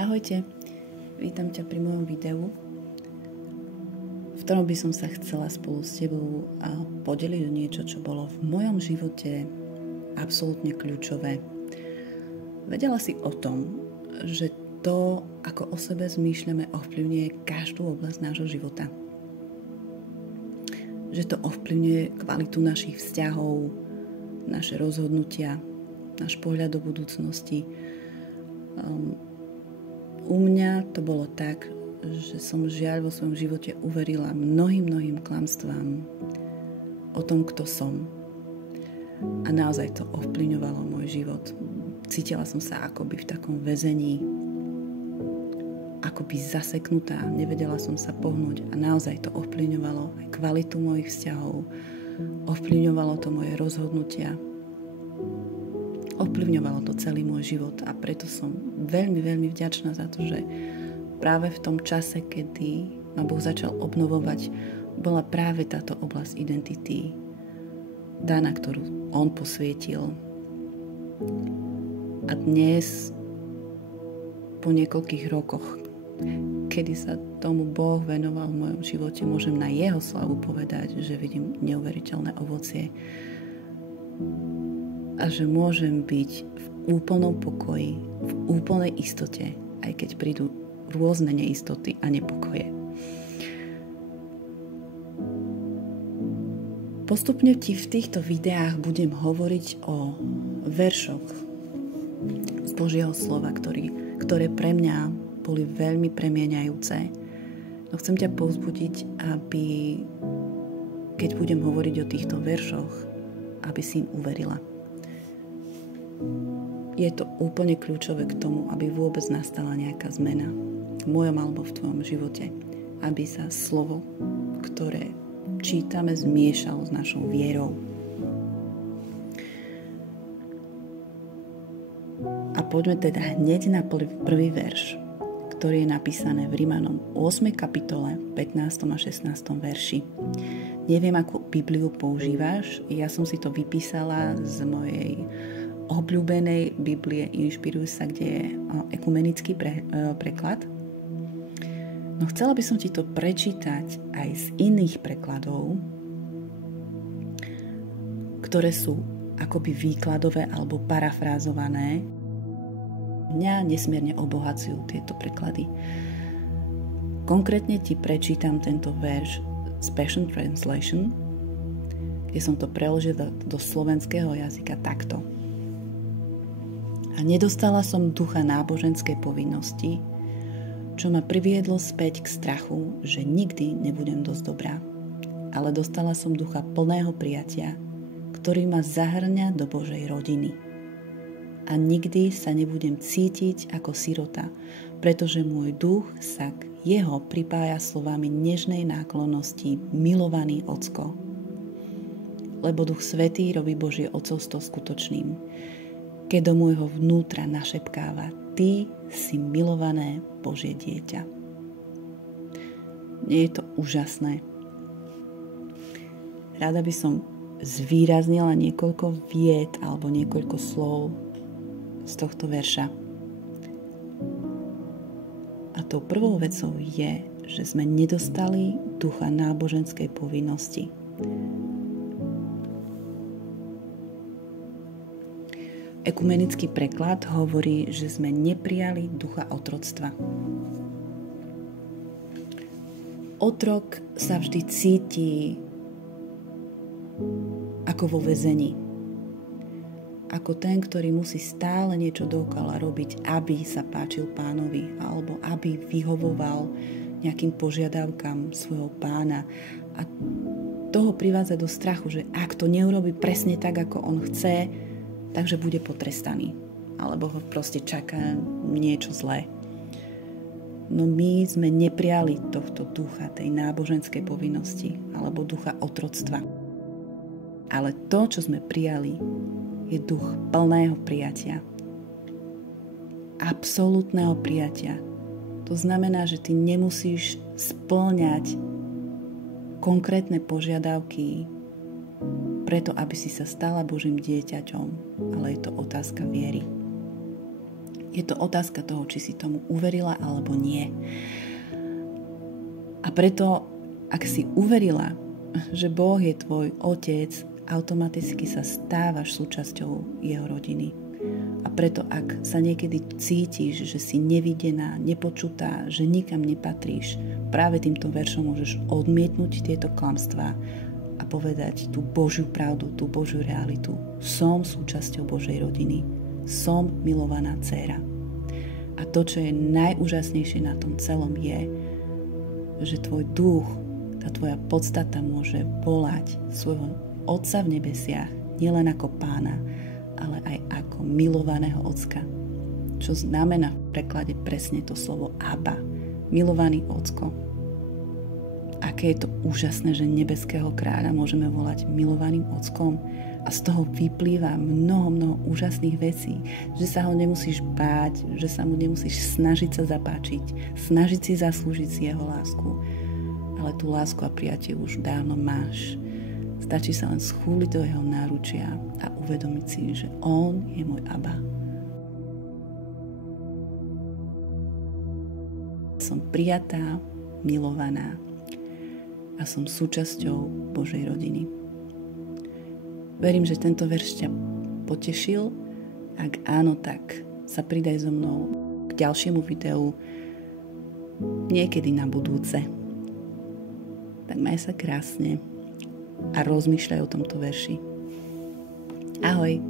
Ahojte, vítam ťa pri mojom videu, v ktorom by som sa chcela spolu s tebou podeliť o niečo, čo bolo v mojom živote absolútne kľúčové. Vedela si o tom, že to, ako o sebe zmýšľame, ovplyvňuje každú oblasť nášho života. Že to ovplyvňuje kvalitu našich vzťahov, naše rozhodnutia, náš pohľad do budúcnosti. U mňa to bolo tak, že som žiaľ vo svojom živote uverila mnohým klamstvám o tom, kto som. A naozaj to ovplyvňovalo môj život. Cítila som sa akoby v takom väzení, akoby zaseknutá, nevedela som sa pohnúť a naozaj to ovplyvňovalo aj kvalitu mojich vzťahov, ovplyvňovalo to moje rozhodnutia, ovplyvňovalo to celý môj život a preto som veľmi vďačná za to, že práve v tom čase, kedy ma Boh začal obnovovať, bola práve táto oblasť identity, tá, na ktorú On posvietil. A dnes, po niekoľkých rokoch, kedy sa tomu Boh venoval v mojom živote, môžem na Jeho slavu povedať, že vidím neuveriteľné ovocie a že môžem byť v úplnom pokoji, v úplnej istote, aj keď prídu rôzne neistoty a nepokoje. Postupne ti v týchto videách budem hovoriť o veršoch z Božieho slova, ktoré pre mňa boli veľmi premieňajúce. No chcem ťa povzbudiť, aby keď budem hovoriť o týchto veršoch, aby si im uverila. Je to úplne kľúčové k tomu, aby vôbec nastala nejaká zmena v mojom alebo v tvojom živote. Aby sa slovo, ktoré čítame, zmiešalo s našou vierou. A poďme teda hneď na prvý verš, ktorý je napísané v Rimanom 8. kapitole 15. a 16. verši. Neviem, akú Bibliu používaš, ja som si to vypísala z mojej obľúbenej Biblie Inšpiruj sa, kde je ekumenický preklad. No chcela by som ti to prečítať aj z iných prekladov, ktoré sú akoby výkladové alebo parafrázované. Mňa nesmierne obohacujú tieto preklady. Konkrétne ti prečítam tento verš z Passion Translation, kde som to preložila do slovenského jazyka takto. A nedostala som ducha náboženskej povinnosti, čo ma priviedlo späť k strachu, že nikdy nebudem dosť dobrá. Ale dostala som ducha plného prijatia, ktorý ma zahrňa do Božej rodiny. A nikdy sa nebudem cítiť ako sirota, pretože môj duch sa k jeho pripája slovami nežnej náklonnosti milovaný ocko. Lebo Duch Svätý robí Božie otcovstvo skutočným, keď do môjho vnútra našepkáva: Ty si milované Božie dieťa. Nie je to úžasné? Rada by som zvýraznila niekoľko viet alebo niekoľko slov z tohto verša. A tou prvou vecou je, že sme nedostali ducha náboženskej povinnosti. Ekumenický preklad hovorí, že sme neprijali ducha otroctva. Otrok sa vždy cíti ako vo väzení. Ako ten, ktorý musí stále niečo dookola robiť, aby sa páčil pánovi, alebo aby vyhovoval nejakým požiadavkám svojho pána. A toho privádza do strachu, že ak to neurobi presne tak, ako on chce, takže bude potrestaný. Alebo ho proste čaká niečo zlé. No my sme neprijali tohto ducha, tej náboženskej povinnosti, alebo ducha otroctva. Ale to, čo sme prijali, je duch plného prijatia. Absolútneho prijatia. To znamená, že ty nemusíš spĺňať konkrétne požiadavky preto, aby si sa stala Božím dieťaťom, ale je to otázka viery. Je to otázka toho, či si tomu uverila alebo nie. A preto, ak si uverila, že Boh je tvoj otec, automaticky sa stávaš súčasťou jeho rodiny. A preto, ak sa niekedy cítiš, že si nevidená, nepočutá, že nikam nepatríš, práve týmto veršom môžeš odmietnúť tieto klamstvá a povedať tú Božiu pravdu, tú Božiu realitu. Som súčasťou Božej rodiny. Som milovaná dcéra. A to, čo je najúžasnejšie na tom celom je, že tvoj duch, tá tvoja podstata môže volať svojho Otca v nebesiach, nielen ako Pána, ale aj ako milovaného Ocka. Čo znamená v preklade presne to slovo Abba, milovaný Ocko. Aké je to úžasné, že nebeského kráľa môžeme volať milovaným Ockom a z toho vyplýva mnoho úžasných vecí, že sa ho nemusíš báť, že sa mu nemusíš snažiť sa zapáčiť, snažiť si zaslúžiť si jeho lásku, ale tú lásku a prijatie už dávno máš. Stačí sa len schúliť do jeho náručia a uvedomiť si, že on je môj Abba. Som prijatá, milovaná a som súčasťou Božej rodiny. Verím, že tento verš ťa potešil. Ak áno, tak sa pridaj so mnou k ďalšiemu videu niekedy na budúce. Tak maj sa krásne a rozmýšľaj o tomto verši. Ahoj!